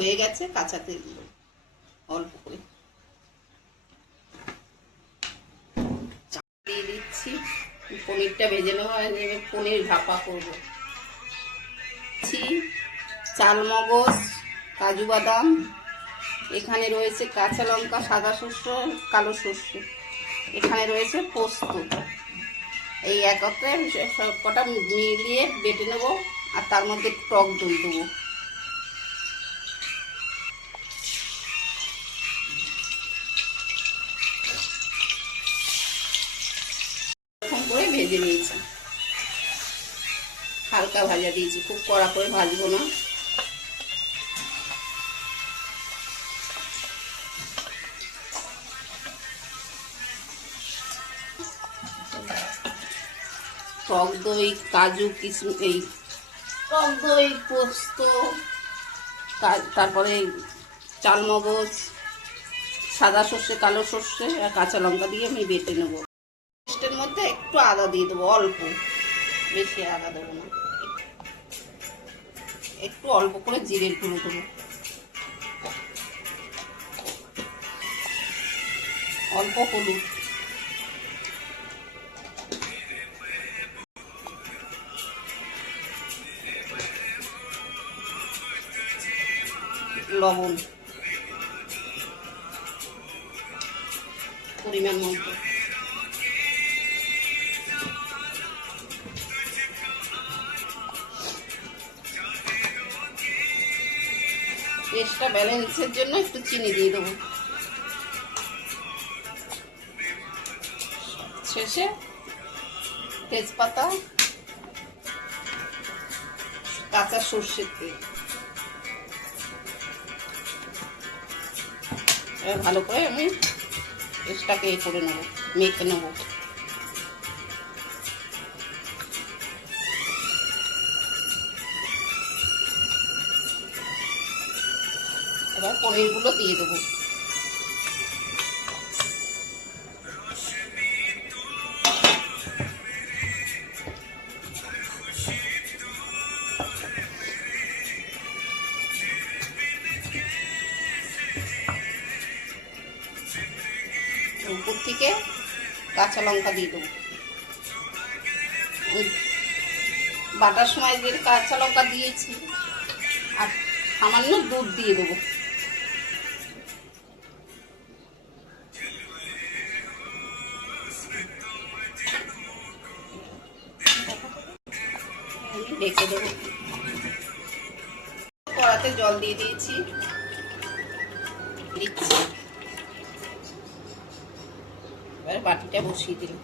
হয়ে গেছে, কাঁচা তেল দিব অল্প করে, দিয়ে দিচ্ছি। পনিরটা ভেজে নেওয়া হয়ে যাবে, পনির ভাপা করবো। চালমগজ, কাজু বাদাম, এখানে রয়েছে কাঁচা লঙ্কা, সাদা শস্য, কালো শস্য, এখানে রয়েছে পোস্ত। এই একত্রে সব কটা মিলিয়ে বেটে নেব, আর তার মধ্যে টক দই দেবো। এরকম করে ভেজে নিয়েছি, হালকা ভাজা দিয়েছি, খুব কড়া করে ভাজবো না। টক দই, কাজু, কিশমিশ, এই টক দই, পোস্ত, তারপরে চালমগজ, সাদা সর্ষে, কালো সর্ষে আর কাঁচা লঙ্কা দিয়ে আমি বেটে নেবো। পেস্টের মধ্যে একটু আদা দিয়ে দেবো, অল্প, বেশি আদা দেবো না, একটু অল্প করে জিরের গুঁড়ো দেবো, অল্প হলুদ, লবণ পরিমাণ মতো। টেস্টটা ব্যালেন্সের জন্য একটু চিনি দিয়ে দেবো। শেষে তেজপাতা, কাঁচা সর্ষের তেল, ভালো করে আমি পেস্টটাকে করে নেবো, মেখে নেবো। এবার পনিরগুলো দিয়ে দেবো। উপর থেকে কাঁচা লঙ্কা দিয়ে দেবো, বাটার সময় যে কাঁচা লঙ্কা দিয়েছি, আর সামান্য দুধ দিয়ে দেবো। ঢেকে দেবো। কড়াতে জল দিয়ে দিয়েছি, দিচ্ছি, এবার বাটিটা বসিয়ে দিলাম।